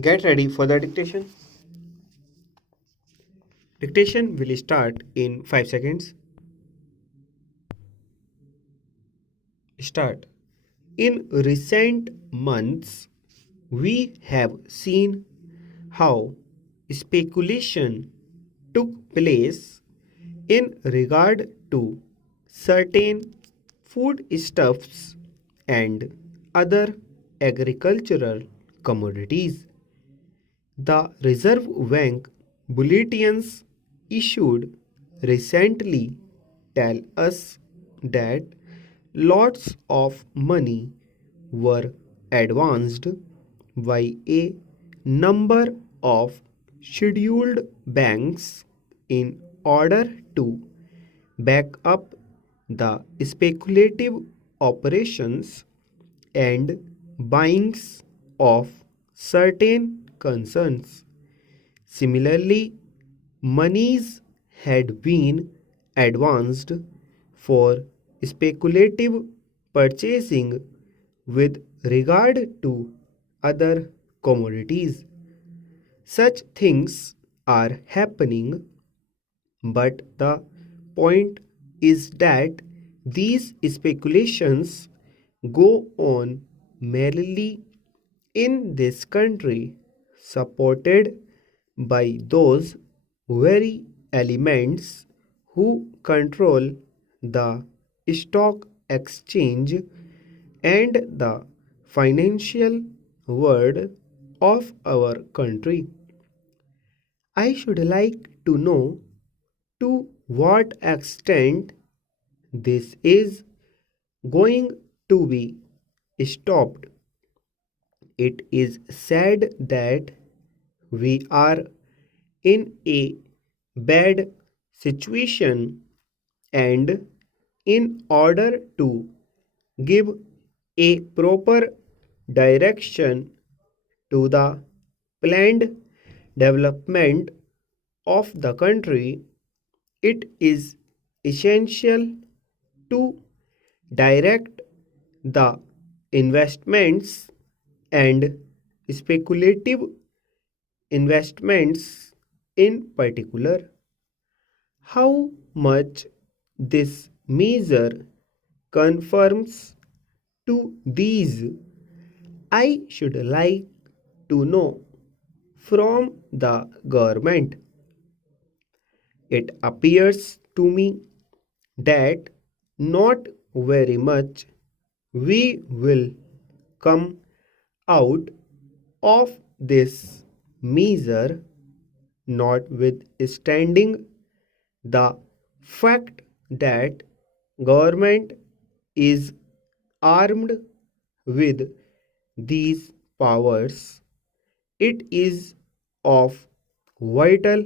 Get ready for the dictation. Dictation will start in 5 seconds. Start. In recent months, we have seen how speculation took place in regard to certain foodstuffs and other agricultural commodities. The Reserve Bank bulletins issued recently tell us that lots of money were advanced by a number of scheduled banks in order to back up the speculative operations and buyings of certain concerns. Similarly, monies had been advanced for speculative purchasing with regard to other commodities. Such things are happening, but the point is that these speculations go on merely in this country, supported by those very elements who control the stock exchange and the financial world of our country. I should like to know to what extent this is going to be stopped. It is said that we are in a bad situation, and in order to give a proper direction to the planned development of the country, it is essential to direct the investments and speculative investments in particular. How much this measure confirms to these, I should like to know from the government. It appears to me that not very much we will come out of this measure, notwithstanding the fact that government is armed with these powers. It is of vital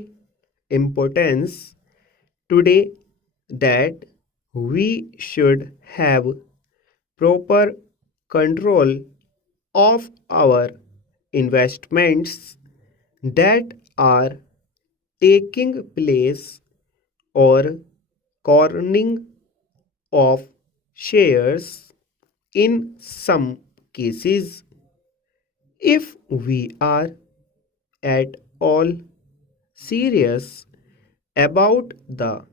importance today that we should have proper control of our investments that are taking place, or cornering of shares in some cases. If we are at all serious about the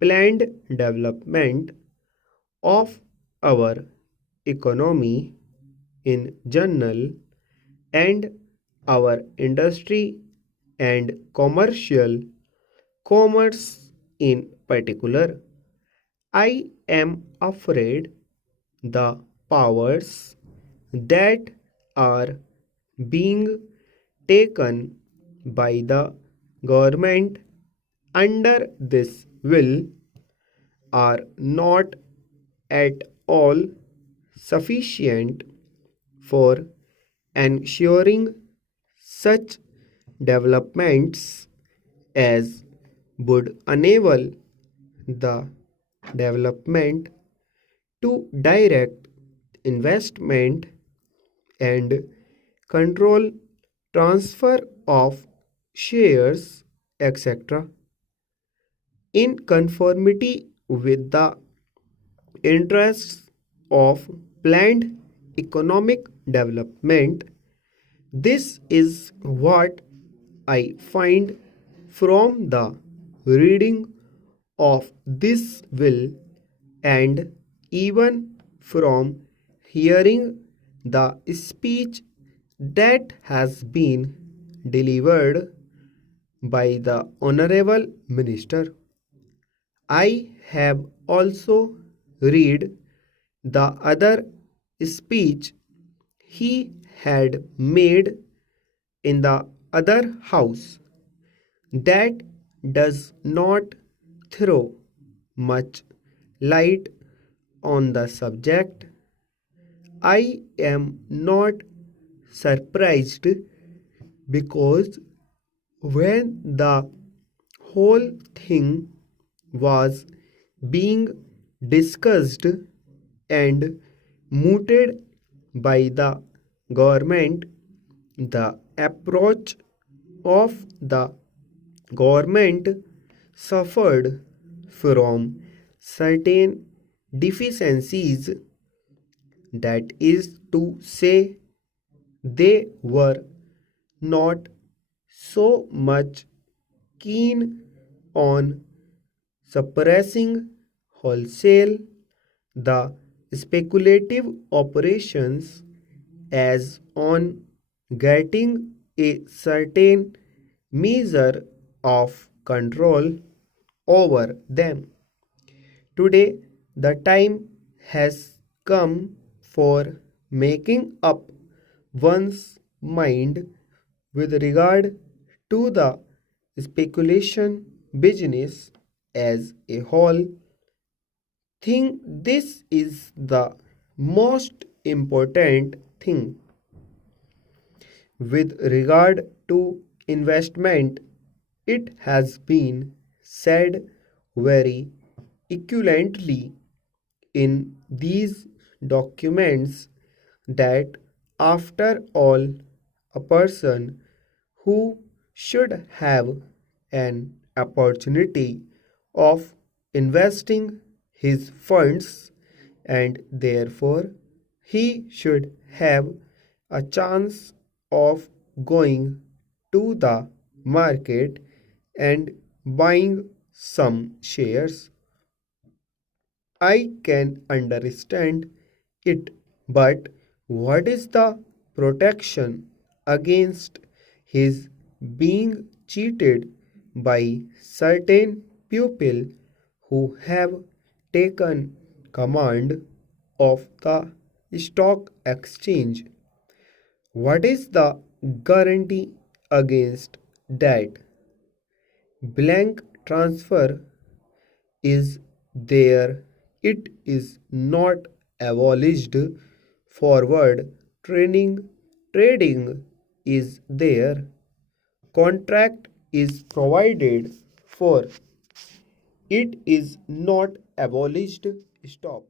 planned development of our economy in general and our industry and commerce in particular, I am afraid the powers that are being taken by the government under this will are not at all sufficient for ensuring such developments as would enable the development to direct investment and control transfer of shares, etc., in conformity with the interests of planned economic development. This is what I find from the reading of this will, and even from hearing the speech that has been delivered by the Honorable Minister. I have also read the other speech he had made in the other house that does not throw much light on the subject. I am not surprised because when the whole thing was being discussed and mooted by the government, the approach of the government suffered from certain deficiencies, that is to say, they were not so much keen on suppressing wholesale the speculative operations as on getting a certain measure of control over them. Today, the time has come for making up one's mind with regard to the speculation business as a whole. Think this is the most important thing. With regard to investment, it has been said very equivalently in these documents that after all, a person who should have an opportunity of investing his funds, and therefore he should have a chance of going to the market and buying some shares. I can understand it, but what is the protection against his being cheated by certain people who have taken command of the stock exchange? What is the guarantee against that? Blank transfer is there, it is not abolished. Forward trading is there, contract is provided for, it is not abolished. Stop.